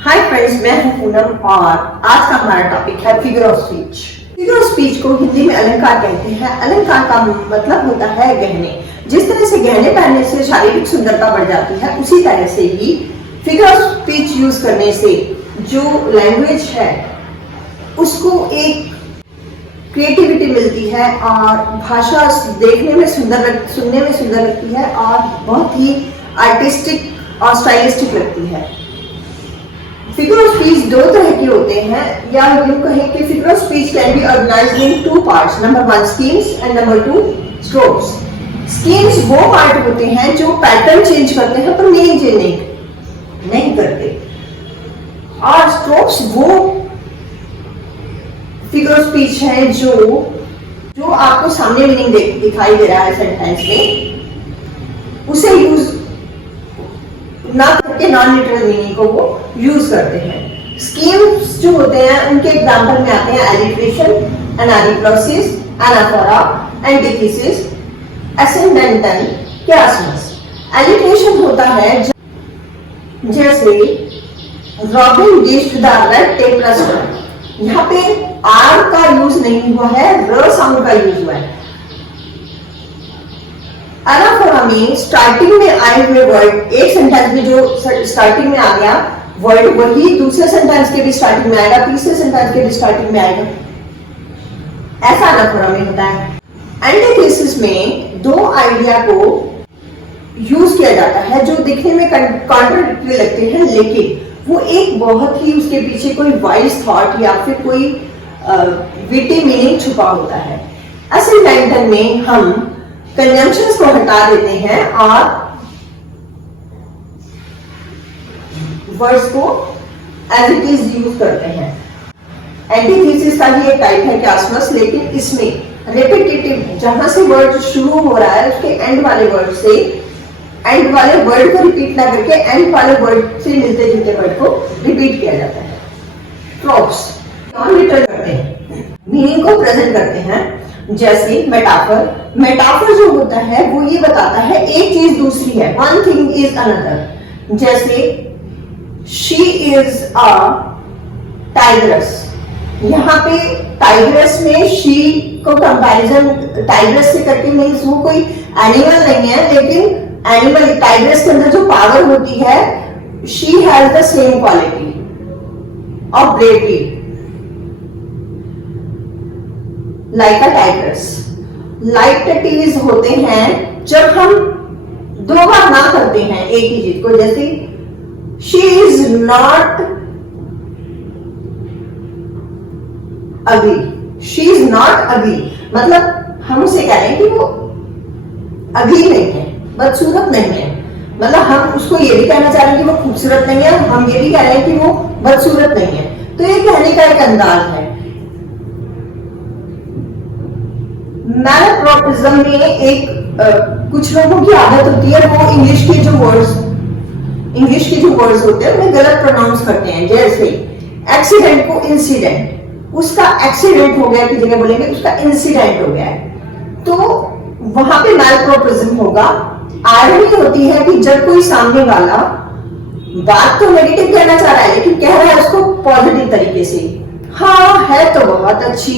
Hi friends, मैं हूं पूनम और आज का हमारा टॉपिक है figure of speech. Figure of speech को हिंदी में अलंकार कहते हैं। अलंकार का मतलब होता है गहने। जिस तरह से गहने पहनने से शारीरिक सुंदरता बढ़ जाती है, उसी तरह से ही फिगर ऑफ स्पीच यूज करने से जो लैंग्वेज है उसको एक क्रिएटिविटी मिलती है और भाषा देखने में सुनने में सुंदर लगती है और बहुत ही आर्टिस्टिक और स्टाइलिस्टिक लगती है। फिगर ऑफ स्पीच दो तरह के होते हैं, या यूं कहें कि figure of speech can be organised into parts. Number 1 schemes and number 2 strokes. Schemes वो पार्ट होते हैं जो पैटर्न चेंज करते हैं पर मीनिंग चेंज नहीं करते, और स्ट्रोक्स वो फिगर ऑफ स्पीच है जो आपको सामने मीनिंग दिखाई दे रहा है सेंटेंस में, उसे यूज ना करके नॉन लिटरल मीनिंग को वो यूज करते हैं। स्कीम्स जो होते हैं उनके एग्जांपल में आते हैं alliteration, anadiplosis, anaphora, antithesis, asyndeton, chiasmus. Alliteration होता है जैसे Robin dished the red tape rooster. यहाँ पे आर का यूज नहीं हुआ है, र साउंड का यूज हुआ है। एनाफोरा में स्टार्टिंग में आए हुए वर्ड, एक सेंटेंस में जो स्टार्टिंग में आ गया वर्ड वही दूसरे सेंटेंस के भी स्टार्टिंग में आएगा, तीसरे सेंटेंस के भी स्टार्टिंग में आएगा, ऐसा एनाफोरा में होता है। एंटीथेसिस में दो आइडिया को यूज किया जाता है जो दिखने में कॉन्ट्राडिक्टरी लगते हैं, लेकिन वो एक बहुत ही उसके पीछे कोई वाइज थॉट या फिर कोई विटी मीनिंग छुपा होता है। असेंडेंटल में हम कंजंक्शंस को हटा देते हैं और वर्ड्स को एज इट इज यूज करते हैं। एंटीथेसिस का ही एक टाइप है कियासमस, लेकिन इसमें रिपीटेटिव, जहां से वर्ड शुरू हो रहा है उसके एंड वाले वर्ड से, एंड वाले वर्ड को रिपीट ना करके एंड वाले वर्ड से मिलते जुलते वर्ड को रिपीट किया जाता है। ट्रोप्स नॉन लिटरल करते हैं, मीनिंग को प्रेजेंट करते हैं, जैसे मेटाफर। मेटाफर जो होता है वो ये बताता है एक चीज दूसरी है, वन थिंग इज अनदर। जैसे शी इज अ टाइग्रेस, यहाँ पे टाइग्रेस में शी को कंपैरिजन टाइग्रेस से करके मीन्स वो कोई एनिमल नहीं है, लेकिन एनिमल टाइग्रेस के अंदर जो पावर होती है, she has the same quality of bravery like a tigress. Like टीज होते हैं जब हम दो बार ना करते हैं एक ही चीज को, जैसे शी इज नॉट अगली, शी इज नॉट अगली, मतलब हम उसे कह रहे हैं कि वो अगली नहीं है, बदसूरत नहीं है। मतलब हम उसको ये भी कहना चाह रहे हैं कि वो खूबसूरत नहीं है, हम ये भी कह रहे हैं कि वो बदसूरत नहीं है। तो ये कहने का एक अंदाज है। मैलप्रॉपिज्म में एक कुछ लोगों की आदत होती है, वो इंग्लिश के जो वर्ड्स होते हैं उन्हें गलत प्रोनाउंस करते हैं। जैसे एक्सीडेंट को इंसिडेंट, उसका एक्सीडेंट हो गया की जगह बोलेंगे उसका इंसिडेंट हो गया है, तो वहां पे मैलप्रॉपिज्म होगा। आयरनी होती है कि जब कोई सामने वाला बात तो नेगेटिव कहना चाह रहा है लेकिन कह रहा है उसको पॉजिटिव तरीके से, हाँ है तो बहुत अच्छी,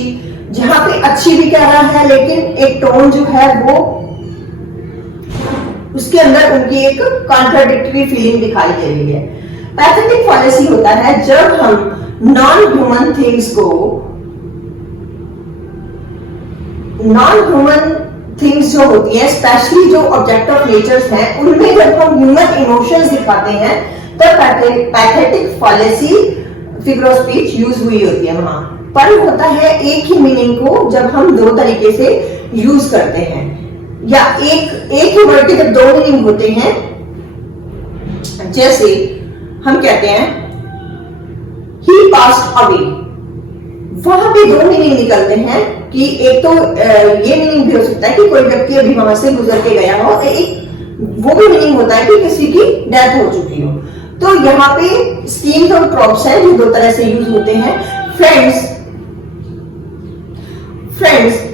जहां पे अच्छी भी कह रहा है लेकिन एक टोन जो है वो उसके अंदर उनकी एक कॉन्ट्राडिक्टरी फीलिंग दिखाई दे रही है। पैथेटिक फॉलेसी होता है जब हम नॉन ह्यूमन थिंग्स जो होती है, स्पेशली जो ऑब्जेक्ट ऑफ नेचर्स हैं, उनमें जब हम ह्यूमन इमोशंस दिखाते हैं तब pathetic fallacy figure of speech use हुई होती है। वहां पर होता है एक ही मीनिंग को जब हम दो तरीके से यूज करते हैं, या एक ही वर्ड के जब दो मीनिंग होते हैं। जैसे हम कहते हैं ही पास्ड अवे, वहां पे दो मीनिंग निकलते हैं कि एक तो ये मीनिंग भी हो सकता है कि कोई व्यक्ति अभी वहां से गुजर के गया हो, एक वो भी मीनिंग होता है कि किसी की डेथ हो चुकी हो। तो यहाँ पे स्कीम्स और ट्रोप्स है जो दो तरह से यूज होते हैं। फ्रेंड्स,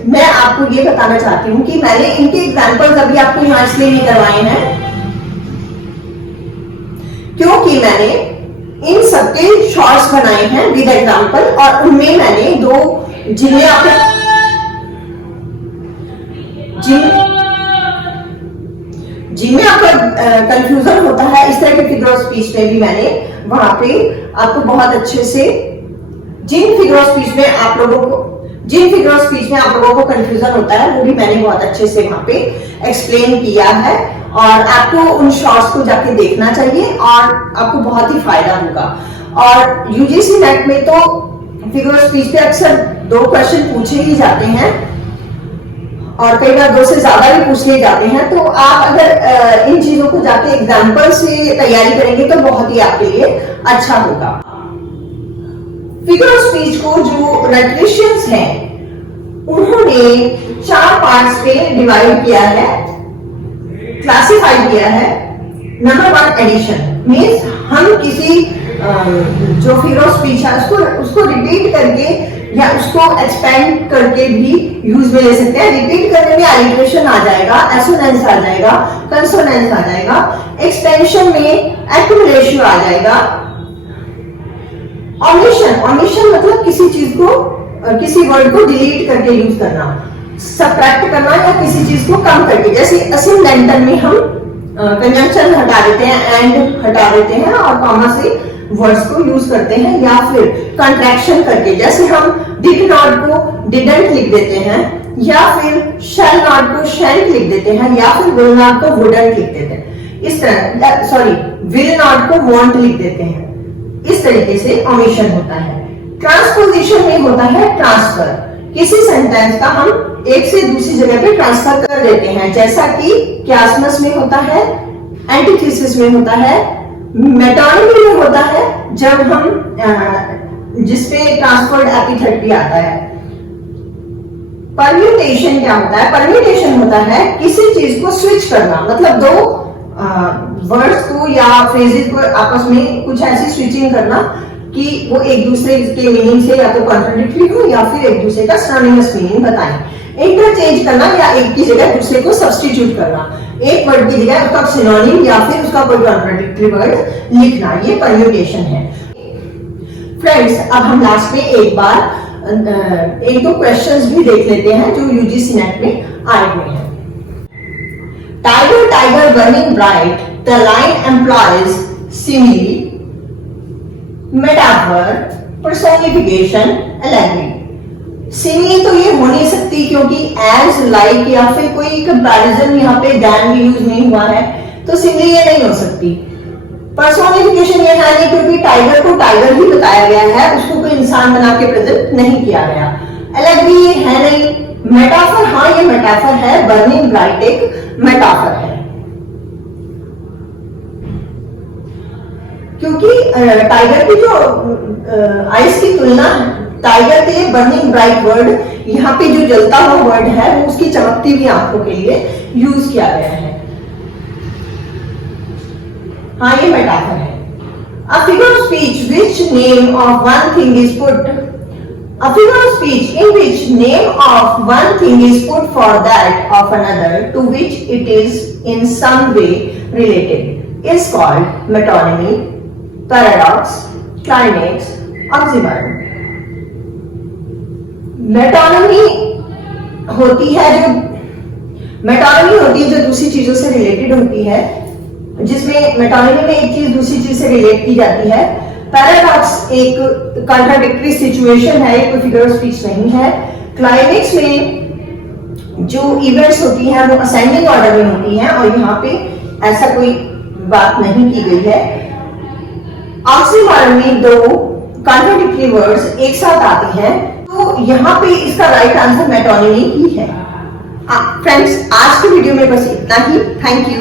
मैं आपको ये बताना चाहती हूँ कि मैंने इनके एग्जाम्पल्स अभी आपको यहाँ इसलिए नहीं करवाए हैं क्योंकि मैंने इन सबके शॉर्ट्स बनाए हैं विद एग्जांपल, और उनमें मैंने दो जिन्हें आपका कंफ्यूजन होता है इस तरह के फिगर ऑफ स्पीच में भी मैंने वहां पे आपको बहुत अच्छे से जिन फिगर ऑफ स्पीच में आप लोगों को कंफ्यूजन होता है वो भी मैंने बहुत अच्छे से वहां पे एक्सप्लेन किया है, और आपको उन शॉर्ट्स को जाके देखना चाहिए और आपको बहुत ही फायदा होगा। और यूजीसी नेट में तो फिगर ऑफ स्पीच पे अक्सर 2 क्वेश्चन पूछे ही जाते हैं और कई बार 2 से ज्यादा भी पूछ लिए जाते हैं, तो आप अगर इन चीजों को जाके एग्जाम्पल से तैयारी करेंगे तो बहुत ही आपके लिए अच्छा होगा। फिगर ऑफ स्पीच को जो रेट्रिशियंस हैं उन्होंने 4 पार्ट्स पे डिवाइड किया है, क्लासिफाई किया है। नंबर 1 एडिशन मीन्स हम किसी जो फिगर ऑफ स्पीच है उसको रिपीट करके या उसको एक्सपेंड करके भी यूज में ले सकते हैं। रिपीट करने में एलिट्रेशन आ जाएगा, एसोनेंस आ जाएगा, कंसोनेंस आ जाएगा, एक्सपेंशन में एक्यूमुलेशन आ जाएगा। ओमिशन मतलब किसी चीज को, किसी वर्ड को डिलीट करके यूज करना, सबट्रैक्ट करना या किसी चीज को कम करके, जैसे असिलेंटन में हम कंजंक्शन हटा देते हैं, एंड हटा देते हैं और कॉमा से वर्ड्स को यूज करते हैं, या फिर कंट्रैक्शन करके, जैसे हम डिड नॉट को डिडंट लिख देते हैं, या फिर शैल नॉट को शैंट लिख देते हैं, या फिर विल नॉट को वुडंट लिख देते हैं। इस तरह विल नॉट को वॉन्ट लिख देते हैं। इस तरीके से ओमिशन होता है। ट्रांसपोजिशन में होता है ट्रांसफर, किसी सेंटेंस का हम एक से दूसरी जगह पे ट्रांसफर कर देते हैं, जैसा कि क्यासमस में होता है, एंटीथेसिस में होता है, मेटोनिमी में होता है, जब हम जिसपे ट्रांसफर्ड एपिथेट भी आता है। परम्यूटेशन क्या होता है? परम्यूटेशन होता है किसी चीज को स्विच करना, मतलब 2 वर्ड्स को या फ्रेजेस को आपस में कुछ ऐसी स्विचिंग करना कि वो एक दूसरे के मीनिंग से या तो कॉन्ट्राडिक्टरी हो या फिर एक दूसरे का सिनोनिमस मीनिंग बताएं। इंटरचेंज करना या एक की जगह दूसरे को सब्स्टिट्यूट करना, एक वर्ड की जगह उसका सिनोनिम या फिर उसका कोई कॉन्ट्राडिक्टरी वर्ड लिखना, ये परम्यूटेशन है। फ्रेंड्स, अब हम लास्ट में एक बार 1-2 क्वेश्चंस भी देख लेते हैं जो यूजीसी नेट में आए हुए हैं। Tiger, tiger burning bright, the line employs simile, metaphor, personification, allegory. Simile तो ये हो नहीं सकती क्योंकि एज, लाइक या फिर कोई कंपैरिजन यहाँ पे दैन भी यूज नहीं हुआ है, तो सिमिली ये नहीं हो सकती। पर्सोनिफिकेशन ये है नहीं क्योंकि टाइगर को टाइगर ही बताया गया है, उसको कोई इंसान बना के प्रेजेंट नहीं किया गया। एलेगरी ये है नहीं। मेटाफर, हाँ ये मेटाफर है, बर्निंग ब्राइट एक मेटाफर है, क्योंकि टाइगर की जो आइस की तुलना है, टाइगर के लिए बर्निंग ब्राइट वर्ड, यहाँ पे जो जलता हुआ वर्ड है वो उसकी चमकती हुई आंखों के लिए यूज किया गया है। हाँ ये मेटाफर है। A figure of speech which name of one thing is put, a figure of speech in which name of one thing is put for that of another to which it is in some way related is called metonymy, paradox, climax, oxymoron. Metonymy होती है जो दूसरी चीजों से related होती है, जिसमें metonymy में एक चीज दूसरी चीज से रिलेट की जाती है। पैराडॉक्स एक कॉन्ट्राडिक्टरी सिचुएशन है, कोई फिगर ऑफ स्पीच नहीं है। क्लाइमेक्स में जो इवेंट्स होती हैं वो असेंडिंग ऑर्डर में होती हैं और यहाँ पे ऐसा कोई बात नहीं की गई है। ऑक्सीमोरन में 2 कॉन्ट्राडिक्टरी वर्ड्स एक साथ आते हैं, तो यहाँ पे इसका राइट आंसर मेटोनिमी ही है। फ्रेंड्स, आज की वीडियो में बस इतना ही। Thank you.